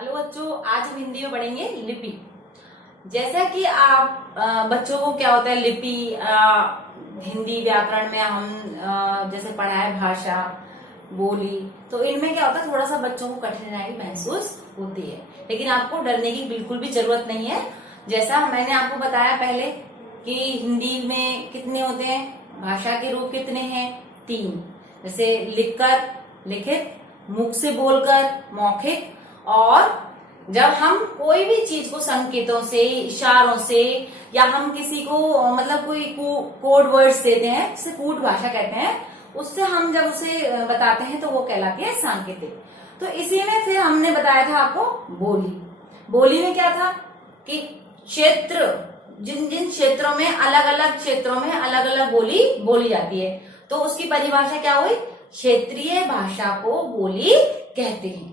Hello बच्चों, आज हम हिंदी में पढ़ेंगे लिपि। जैसा कि आप बच्चों को क्या होता है लिपि, हिंदी व्याकरण में हम जैसे पढ़ा है भाषा बोली, तो इनमें क्या होता है थोड़ा सा बच्चों को कठिनाई महसूस होती है, लेकिन आपको डरने की बिल्कुल भी जरूरत नहीं है। जैसा मैंने आपको बताया पहले कि हिंदी में कितने होते हैं, भाषा के रूप कितने हैं, 3। जैसे लिखकर, लिखित, मुख से बोलकर, मौखिक, और जब हम कोई भी चीज को संकेतों से, इशारों से, या हम किसी को मतलब कोई कोड वर्ड्स देते हैं जिसे कूट भाषा कहते हैं, उससे हम जब उसे बताते हैं तो वो कहलाती है सांकेतिक। तो इसी में फिर हमने बताया था आपको बोली। बोली में क्या था कि क्षेत्र, जिन जिन क्षेत्रों में अलग अलग क्षेत्रों में अलग अलग बोली बोली जाती है, तो उसकी परिभाषा क्या हुई, क्षेत्रीय भाषा को बोली कहते हैं।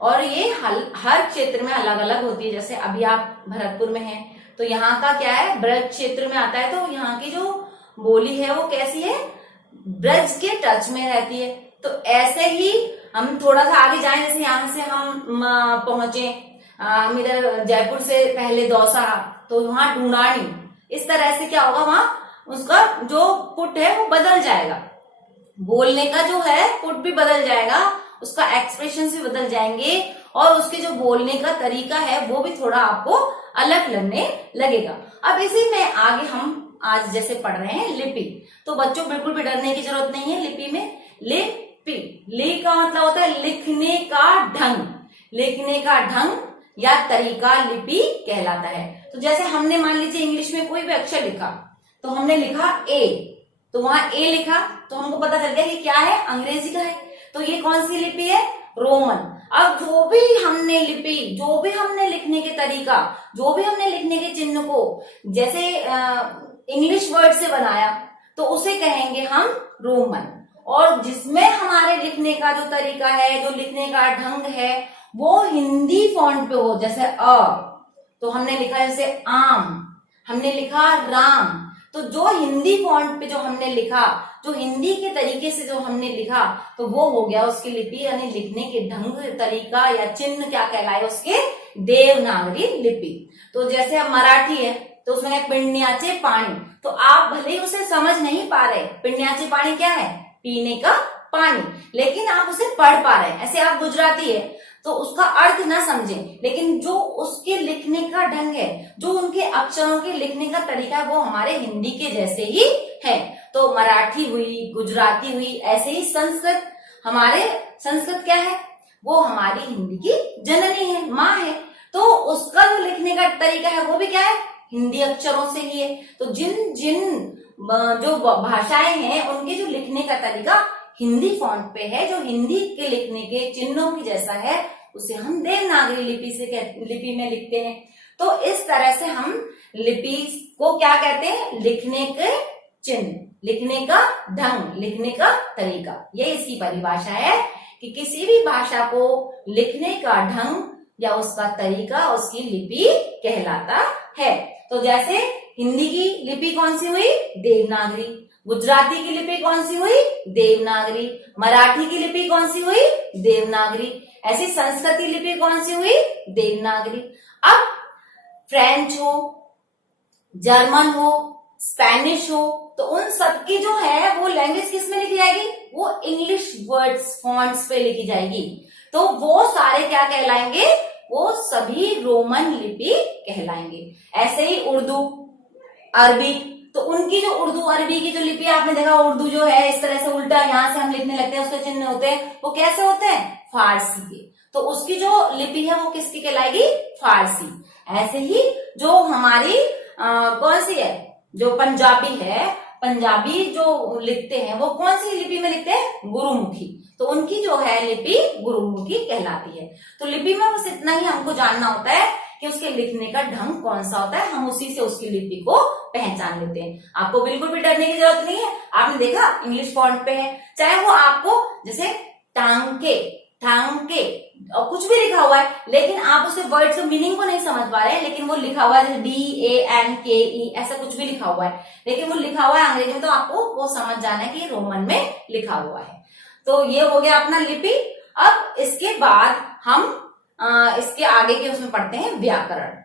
और ये हर क्षेत्र में अलग अलग होती है। जैसे अभी आप भरतपुर में हैं तो यहाँ का क्या है, ब्रज क्षेत्र में आता है, तो यहाँ की जो बोली है वो कैसी है, ब्रज के टच में रहती है। तो ऐसे ही हम थोड़ा सा आगे जाएं, जैसे यहाँ से हम पहुंचे हम इधर जयपुर से पहले दौसा, तो वहां ढूंढानी, इस तरह से क्या होगा, वहां उसका जो पुट है वो बदल जाएगा, बोलने का जो है पुट भी बदल जाएगा, उसका एक्सप्रेशन भी बदल जाएंगे, और उसके जो बोलने का तरीका है वो भी थोड़ा आपको अलग लगने लगेगा। अब इसी में आगे हम आज जैसे पढ़ रहे हैं लिपि, तो बच्चों बिल्कुल भी डरने की जरूरत नहीं है। लिपि में लिपि, लि का मतलब होता है लिखने का ढंग, लिखने का ढंग या तरीका लिपि कहलाता है। तो जैसे हमने मान लीजिए इंग्लिश में कोई भी अक्षर लिखा, तो हमने लिखा ए, तो वहां ए लिखा तो हमको पता चल गया कि क्या है, अंग्रेजी का है। तो ये कौन सी लिपि है, रोमन। अब जो भी हमने लिपि, जो भी हमने लिखने के तरीका, जो भी हमने लिखने के चिन्ह को जैसे इंग्लिश वर्ड से बनाया, तो उसे कहेंगे हम रोमन। और जिसमें हमारे लिखने का जो तरीका है, जो लिखने का ढंग है, वो हिंदी फॉन्ट पे हो, जैसे अ, तो हमने लिखा जैसे आम, हमने लिखा राम। तो जो हिंदी फॉन्ट पे जो हमने लिखा, जो हिंदी के तरीके से जो हमने लिखा, तो वो हो गया उसकी लिपि, यानी लिखने के ढंग, तरीका या चिन्ह क्या कहलाए उसके, देवनागरी लिपि। तो जैसे अब मराठी है तो उसमें है पिण्याचे पानी, तो आप भले ही उसे समझ नहीं पा रहे, पिण्याचे पानी क्या है, पीने का पानी, लेकिन आप उसे पढ़ पा रहे हैं। ऐसे आप गुजराती है तो उसका अर्थ ना समझें, लेकिन जो उसके लिखने का ढंग है, जो उनके अक्षरों के लिखने का तरीका है, वो हमारे हिंदी के जैसे ही है। तो मराठी हुई, गुजराती हुई, ऐसे ही संस्कृत, हमारे संस्कृत क्या है, वो हमारी हिंदी की जननी है, माँ है, तो उसका जो लिखने का तरीका है वो भी क्या है, हिंदी अक्षरों से ही है। तो जिन जिन जो भाषाएं हैं उनके जो लिखने का तरीका हिंदी फॉन्ट पे है, जो हिंदी के लिखने के चिन्हों की जैसा है, उसे हम देवनागरी लिपि में लिखते हैं। तो इस तरह से हम लिपि को क्या कहते हैं, लिखने के चिन्ह, लिखने का ढंग, लिखने का तरीका, ये इसकी परिभाषा है कि किसी भी भाषा को लिखने का ढंग या उसका तरीका उसकी लिपि कहलाता है। तो जैसे हिंदी की लिपि कौन सी हुई, देवनागरी। गुजराती की लिपि कौन सी हुई, देवनागरी। मराठी की लिपि कौन सी हुई, देवनागरी। ऐसी संस्कृत की लिपि कौन सी हुई, देवनागरी। अब फ्रेंच हो, जर्मन हो, स्पेनिश हो, तो उन सबकी जो है वो लैंग्वेज किस में लिखी जाएगी, वो इंग्लिश वर्ड्स फॉन्ट्स पे लिखी जाएगी। तो वो सारे क्या कहलाएंगे, वो सभी रोमन लिपि कहलाएंगे। ऐसे ही उर्दू, अरबी, तो उनकी जो उर्दू अरबी की जो लिपि आपने देखा, उर्दू जो है इस तरह से उल्टा यहां से हम लिखने लगते हैं, उसके चिन्ह होते हैं, वो कैसे होते हैं, फारसी के। तो उसकी जो लिपि है वो किसकी कहलाएगी, फारसी। ऐसे ही जो हमारी कौन सी है, जो पंजाबी है, पंजाबी जो लिखते हैं वो कौन सी लिपि में लिखते हैं, गुरुमुखी। तो उनकी जो है लिपि गुरुमुखी कहलाती है। तो लिपि में बस इतना ही हमको जानना होता है कि उसके लिखने का ढंग कौन सा होता है, हम उसी से उसकी लिपि को पहचान लेते हैं। आपको बिल्कुल भी डरने की जरूरत नहीं है। आपने देखा इंग्लिश फॉन्ट पे है, चाहे वो आपको जैसे टांके, टांके और कुछ भी लिखा हुआ है, लेकिन आप उसके वर्ड के मीनिंग को नहीं समझ पा रहे हैं, लेकिन वो लिखा हुआ है DANKE, ऐसा कुछ भी लिखा हुआ है, लेकिन वो लिखा हुआ है अंग्रेजी में, तो आपको वो समझ जाना है कि रोमन में लिखा हुआ है। तो ये हो गया अपना लिपि। अब इसके बाद हम इसके आगे के उसमें पढ़ते हैं व्याकरण।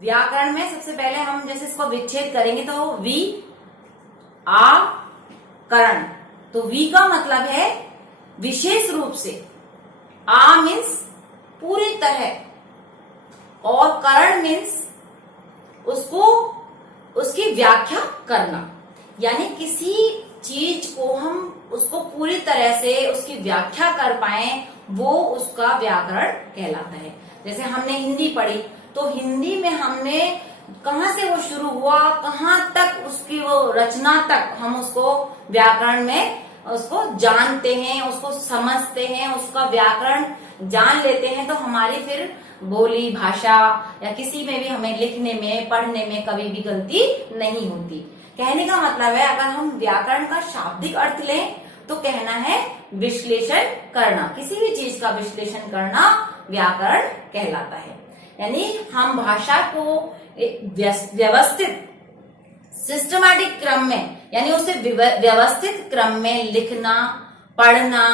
व्याकरण में सबसे पहले हम जैसे इसको विच्छेद करेंगे तो वी आ करण। तो वी का मतलब है विशेष रूप से, आ मीन्स पूरी तरह और करण मीन्स उसको उसकी व्याख्या करना। यानी किसी चीज को हम उसको पूरी तरह से उसकी व्याख्या कर पाए, वो उसका व्याकरण कहलाता है। जैसे हमने हिंदी पढ़ी तो हिंदी में हमने कहाँ से वो शुरू हुआ, कहाँ तक उसकी वो रचना तक हम उसको व्याकरण में उसको जानते हैं, उसको समझते हैं, उसका व्याकरण जान लेते हैं, तो हमारी फिर बोली भाषा या किसी में भी हमें लिखने में पढ़ने में कभी भी गलती नहीं होती। कहने का मतलब है अगर हम व्याकरण का शाब्दिक अर्थ लें तो कहना है विश्लेषण करना, किसी भी चीज का विश्लेषण करना व्याकरण कहलाता है। यानी हम भाषा को व्यवस्थित सिस्टमैटिक क्रम में, यानी उसे व्यवस्थित क्रम में लिखना, पढ़ना,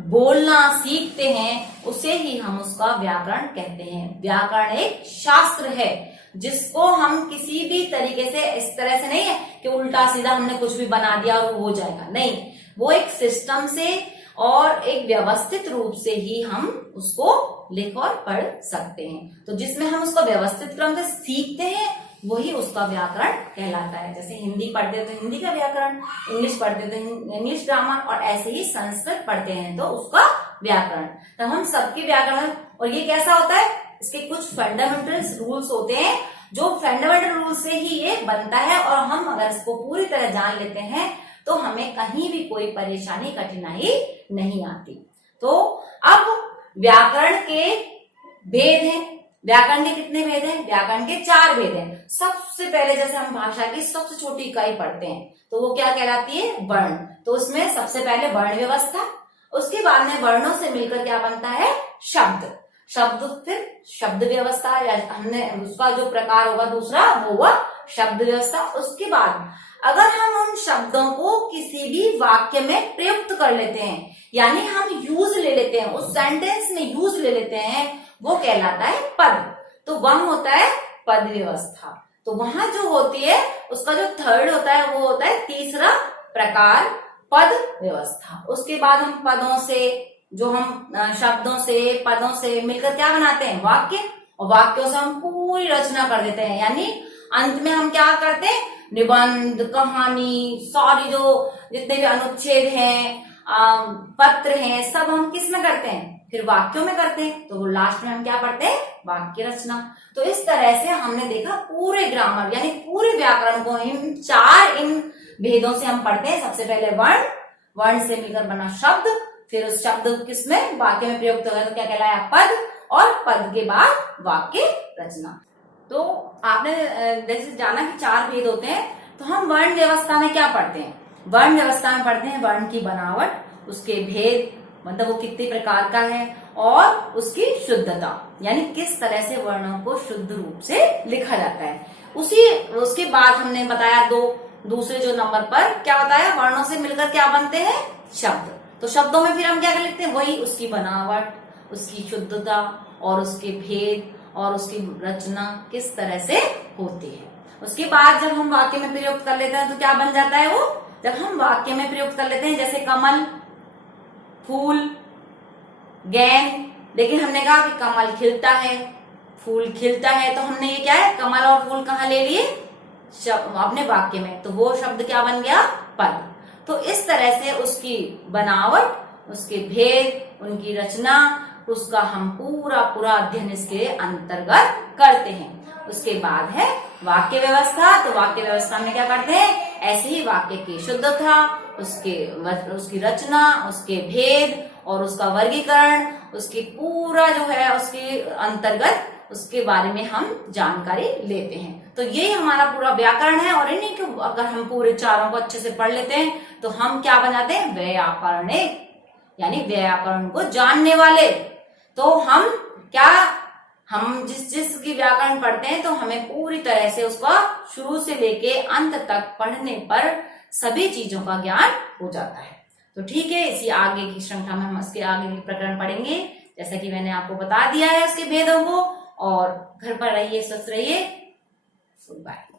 बोलना सीखते हैं, उसे ही हम उसका व्याकरण कहते हैं। व्याकरण एक शास्त्र है जिसको हम किसी भी तरीके से, इस तरह से नहीं है कि उल्टा सीधा हमने कुछ भी बना दिया और हो जाएगा, नहीं, वो एक सिस्टम से और एक व्यवस्थित रूप से ही हम उसको लिख और पढ़ सकते हैं। तो जिसमें हम उसको व्यवस्थित क्रम से सीखते हैं वही उसका व्याकरण कहलाता है। जैसे हिंदी पढ़ते हैं तो हिंदी का व्याकरण, इंग्लिश पढ़ते हैं तो इंग्लिश ग्रामर, और ऐसे ही संस्कृत पढ़ते हैं तो उसका व्याकरण। तो हम सबके व्याकरण, और ये कैसा होता है, इसके कुछ फंडामेंटल रूल्स होते हैं, जो फंडामेंटल रूल से ही ये बनता है, और हम अगर इसको पूरी तरह जान लेते हैं तो हमें कहीं भी कोई परेशानी कठिनाई नहीं आती। तो अब व्याकरण के भेद हैं। व्याकरण के कितने भेद हैं? व्याकरण के 4 भेद हैं। सबसे पहले जैसे हम भाषा की सबसे छोटी इकाई पढ़ते हैं तो वो क्या कहलाती है? वर्ण। तो उसमें सबसे पहले वर्ण व्यवस्था, उसके बाद में वर्णों से मिलकर क्या बनता है? शब्द। शब्द फिर शब्द व्यवस्था, या हमने उसका जो प्रकार होगा दूसरा वो हुआ शब्द व्यवस्था। उसके बाद अगर हम उन शब्दों को किसी भी वाक्य में प्रयुक्त कर लेते हैं, यानी हम यूज ले लेते हैं, उस सेंटेंस में यूज ले लेते हैं, वो कहलाता है पद। तो वह होता है पद व्यवस्था। तो वहां जो होती है उसका जो थर्ड होता है वो होता है तीसरा प्रकार, पद व्यवस्था। उसके बाद हम पदों से, जो हम शब्दों से पदों से मिलकर क्या बनाते हैं? वाक्य। और वाक्यों से हम पूरी रचना कर देते हैं, यानी अंत में हम क्या करते हैं? निबंध, कहानी, सारी जो जितने भी अनुच्छेद हैं, पत्र हैं, सब हम किस में करते हैं? फिर वाक्यों में करते हैं। तो लास्ट में हम क्या पढ़ते हैं? वाक्य रचना। तो इस तरह से हमने देखा पूरे ग्रामर यानी पूरे व्याकरण को इन भेदों से हम पढ़ते हैं। सबसे पहले वर्ण, वर्ण से मिलकर बना शब्द, फिर उस शब्द किसमें? वाक्य में प्रयुक्त होगा तो क्या कहलाया? पद, और पद के बाद वाक्य रचना। तो आपने जैसे जाना कि 4 भेद होते हैं, तो हम वर्ण व्यवस्था में क्या पढ़ते हैं? वर्ण व्यवस्था में पढ़ते हैं वर्ण की बनावट, उसके भेद, मतलब वो कितने प्रकार का है, और उसकी शुद्धता, यानी किस तरह से वर्णों को शुद्ध रूप से लिखा जाता है। उसके बाद हमने बताया दूसरे जो नंबर पर क्या बताया? वर्णों से मिलकर क्या बनते हैं? शब्द। तो शब्दों में फिर हम क्या कर लिखते हैं? वही उसकी बनावट, उसकी शुद्धता और उसके भेद और उसकी रचना किस तरह से होती है। उसके बाद जब हम वाक्य में प्रयुक्त कर लेते हैं तो क्या बन जाता है वो? जब हम वाक्य में प्रयुक्त कर लेते हैं, जैसे कमल, फूल, गेंद, लेकिन हमने कहा कि कमल खिलता है, फूल खिलता है, तो हमने ये क्या है? कमल और फूल कहाँ ले लिए? अपने वाक्य में। तो वो शब्द क्या बन गया? पद। तो इस तरह से उसकी बनावट, उसके भेद, उनकी रचना, उसका हम पूरा अध्ययन इसके अंतर्गत करते हैं। उसके बाद है वाक्य व्यवस्था। तो वाक्य व्यवस्था में क्या करते हैं? ऐसे ही वाक्य की शुद्धता, उसकी रचना, उसके भेद और उसका वर्गीकरण, उसकी पूरा जो है उसके अंतर्गत उसके बारे में हम जानकारी लेते हैं। तो यही हमारा पूरा व्याकरण है, और इन्हीं को अगर हम पूरे 4 को अच्छे से पढ़ लेते हैं तो हम क्या बन जाते हैं? व्याकरणिक, यानी व्याकरण को जानने वाले। तो हम जिस की व्याकरण पढ़ते हैं तो हमें पूरी तरह से उसका शुरू से लेके अंत तक पढ़ने पर सभी चीजों का ज्ञान हो जाता है। तो ठीक है, इसी आगे की श्रृंखला में हम इसके आगे के प्रकरण पढ़ेंगे। जैसा कि मैंने आपको बता दिया है उसके भेदों को। और घर पर रहिए, स्वस्थ रहिए। Good bye.